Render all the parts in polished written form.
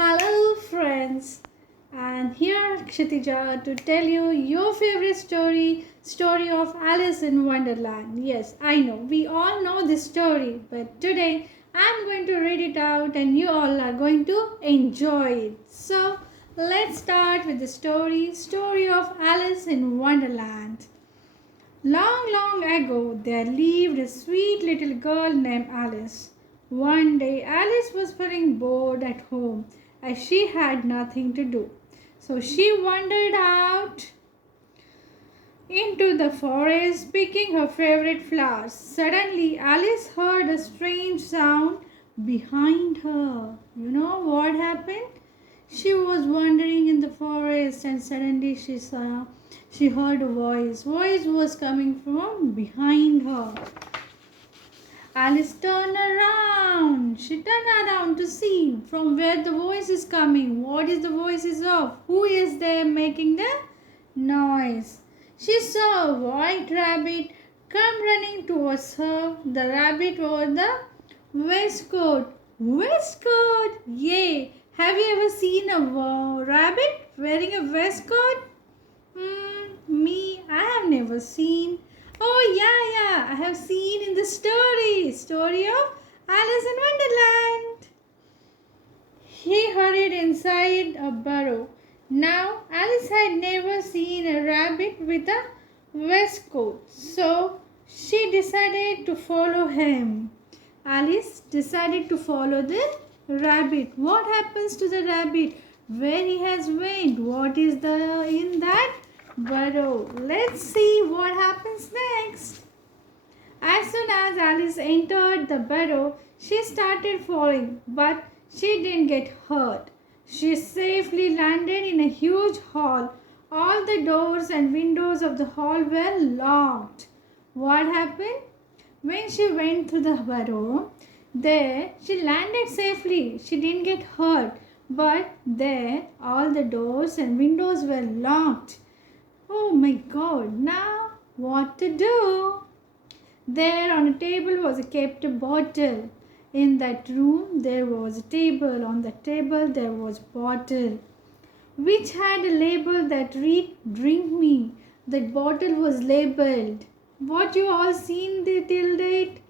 Hello, friends, and here Kshitija to tell you your favorite story of Alice in Wonderland. Yes, I know we all know this story, but today I'm going to read it out, and you all are going to enjoy it. So let's start with the story of Alice in Wonderland. Long, long ago, there lived a sweet little girl named Alice. One day, Alice was feeling bored at home as she had nothing to do. So she wandered out into the forest picking her favorite flowers. Suddenly, Alice heard a strange sound behind her. You know what happened? She was wandering in the forest and suddenly she heard a voice. Voice was coming from behind her. Alice turned around. She turned around to see from where the voice is coming. What is the voice is of? Who is there making the noise? She saw a white rabbit come running towards her. The rabbit wore the waistcoat. Waistcoat? Yay! Have you ever seen a rabbit wearing a waistcoat? Me, I have never seen. Oh, yeah, I have seen in the story of Alice in Wonderland. He hurried inside a burrow. Now, Alice had never seen a rabbit with a waistcoat, so she decided to follow him. Alice decided to follow the rabbit. What happens to the rabbit? Where he has went? What is in that burrow? Let's see what happens next. As soon as Alice entered the burrow, she started falling, but she didn't get hurt. She safely landed in a huge hall. All the doors and windows of the hall were locked. What happened? When she went through the burrow, there she landed safely. She didn't get hurt, but there all the doors and windows were locked. Oh my God, now what to do? There on a table was kept a bottle. In that room there was a table. On the table there was a bottle which had a label that read drink me. That bottle was labeled. What you all seen till date?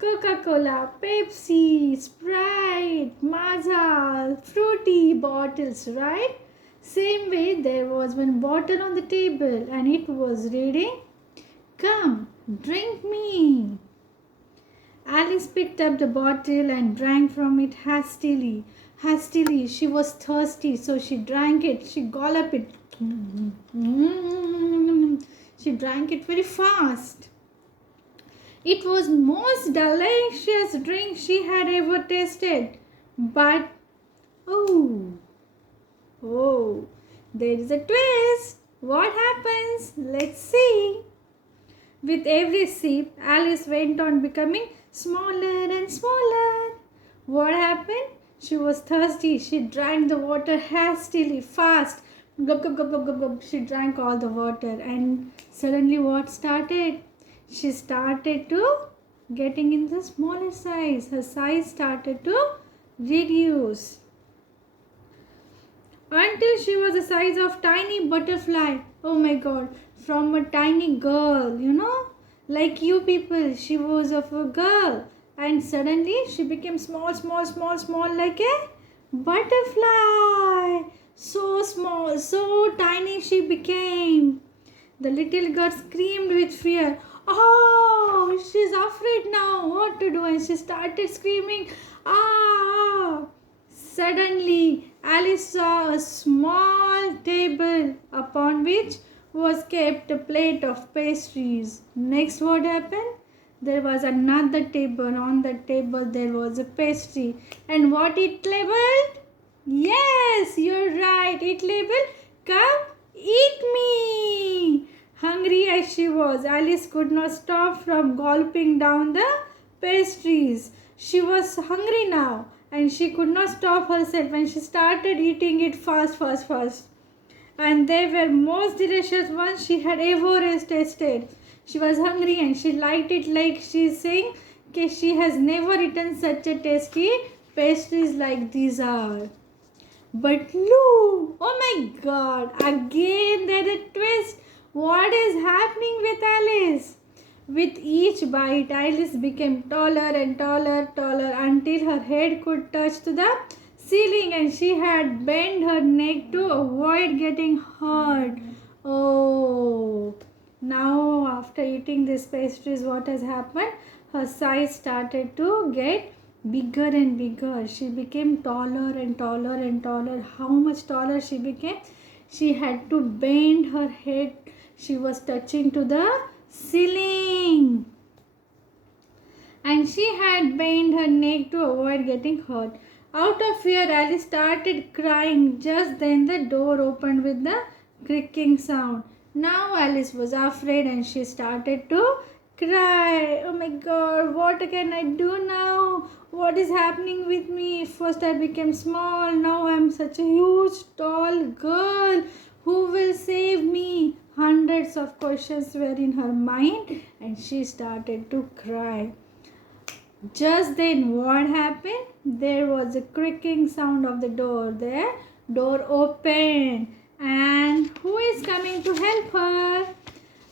Coca-Cola, Pepsi, Sprite, Maaza, fruity bottles, right? Same way there was one bottle on the table and it was reading, come, drink me. Alice picked up the bottle and drank from it hastily. Hastily, she was thirsty, so she drank it. She gulped it. She drank it very fast. It was most delicious drink she had ever tasted. But, oh, there is a twist. What happens? Let's see. With every sip, Alice went on becoming smaller and smaller. What happened? She was thirsty. She drank the water hastily, fast. Gulp, gulp, gulp, gulp, gulp, gulp. She drank all the water, and suddenly what started? She started to getting in the smaller size. Her size started to reduce until she was the size of tiny butterfly. Oh my God, from a tiny girl, like you people, she was of a girl, and suddenly she became small, like a butterfly. So small, so tiny she became. The little girl screamed with fear. Oh, she's afraid now. What to do? And she started screaming, ah! Suddenly, Alice saw a small table upon which was kept a plate of pastries. Next, what happened? There was another table. On the table, there was a pastry. And what it labeled? Yes, you're right. It labeled, come eat me. Hungry as she was, Alice could not stop from gulping down the pastries. She was hungry now and she could not stop herself and she started eating it fast. And they were most delicious ones she had ever tasted. She was hungry and she liked it, like she's saying she has never eaten such a tasty pastries like these are. But no! Oh my god! Again there's a twist. What is happening with Alice? With each bite, Alice became taller and taller until her head could touch to the ceiling and she had bent her neck to avoid getting hurt. Oh, now after eating these pastries, what has happened? Her size started to get bigger and bigger. She became taller and taller and taller. How much taller she became? She had to bend her head. She was touching to the ceiling. And she had bent her neck to avoid getting hurt. Out of fear, Alice started crying. Just then the door opened with the creaking sound. Now Alice was afraid and she started to cry. Oh my god, what can I do now? What is happening with me? First I became small, now I am such a huge, tall girl. Who will save me? Hundreds of questions were in her mind and she started to cry. Just then, what happened? There was a creaking sound of the door. The door opened, and who is coming to help her?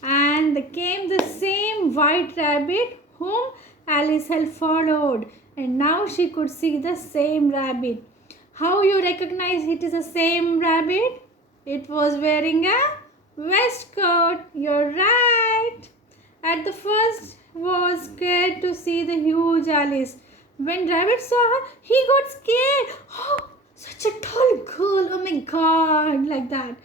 And came the same white rabbit whom Alice had followed, and now she could see the same rabbit. How you recognize it is the same rabbit? It was wearing a waistcoat. You're right. At the first was scared to see the huge Alice. When Rabbit saw her, he got scared. Oh, such a tall girl. Oh my god, like that.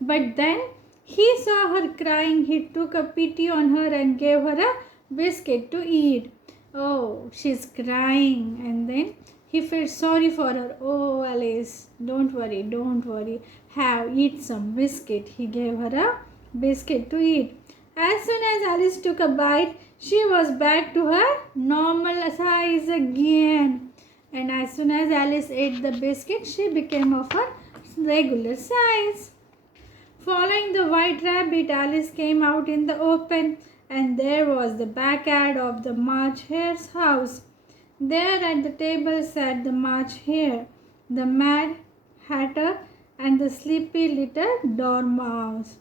But then he saw her crying. He took a pity on her and gave her a biscuit to eat. Oh, she's crying. And then he felt sorry for her. Oh, Alice, don't worry, don't worry. Have, eat some biscuit. He gave her a biscuit to eat. As soon as Alice took a bite, she was back to her normal size again. And as soon as Alice ate the biscuit, she became of her regular size. Following the white rabbit, Alice came out in the open, and there was the backyard of the March Hare's house. There at the table sat the March Hare, the Mad Hatter, and the sleepy little Dormouse.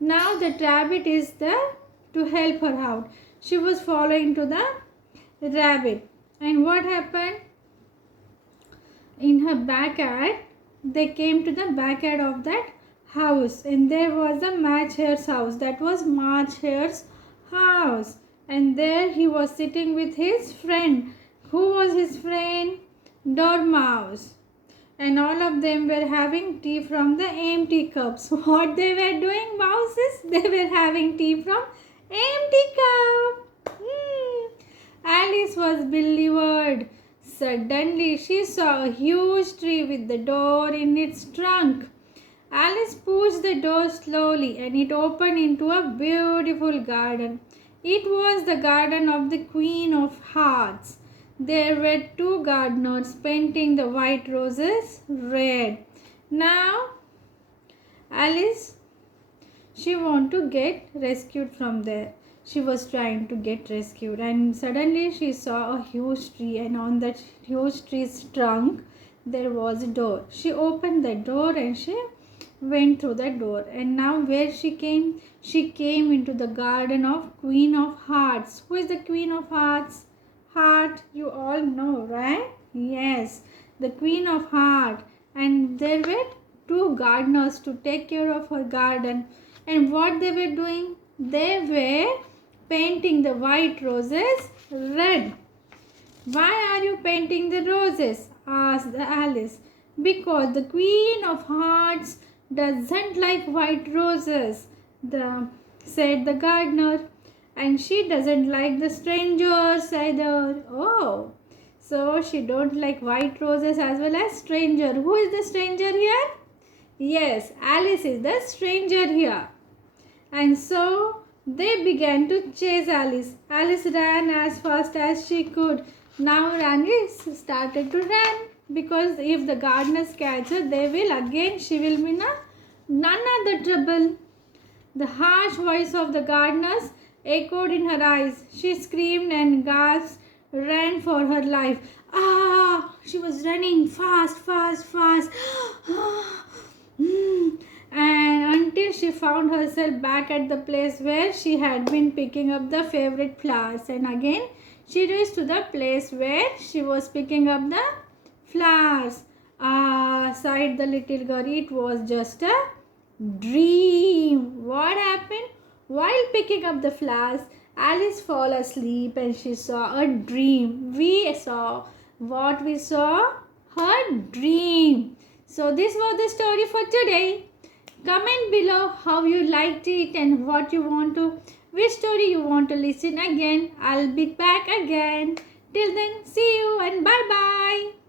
Now the rabbit is there to help her out. She was following to the rabbit. And what happened? In her backyard, they came to the backyard of that house. And there was the March Hare's house. That was March Hare's house. And there he was sitting with his friend. Who was his friend? Dormouse. And all of them were having tea from the empty cups. What they were doing, mouses? They were having tea from empty cup. Alice was bewildered. Suddenly, she saw a huge tree with the door in its trunk. Alice pushed the door slowly and it opened into a beautiful garden. It was the garden of the Queen of Hearts. There were two gardeners painting the white roses red. Now, Alice, she wanted to get rescued from there. She was trying to get rescued and suddenly she saw a huge tree and on that huge tree's trunk there was a door. She opened the door and she went through the door. And now where she came? She came into the garden of Queen of Hearts. Who is the Queen of Hearts? Heart, you all know, right? Yes, the Queen of Heart. And there were two gardeners to take care of her garden. And what they were doing? They were painting the white roses red. Why are you painting the roses? Asked Alice. Because the Queen of Hearts doesn't like white roses, said the gardener. And she doesn't like the strangers either. Oh, so she don't like white roses as well as stranger. Who is the stranger here? Yes, Alice is the stranger here. And so they began to chase Alice. Alice ran as fast as she could. Now Alice started to run because if the gardeners catch her, she will be in none other trouble. The harsh voice of the gardeners echoed in her eyes. She screamed and gasped, ran for her life. Ah! She was running fast, fast, fast. and until she found herself back at the place where she had been picking up the favorite flowers. And again she reached to the place where she was picking up the flowers. Ah, sighed the little girl, it was just a dream. What happened? While picking up the flowers, Alice fell asleep and she saw a dream. We saw what we saw? Her dream. So this was the story for today. Comment below how you liked it and what you want to, which story you want to listen again. I'll be back again. Till then, see you and bye bye.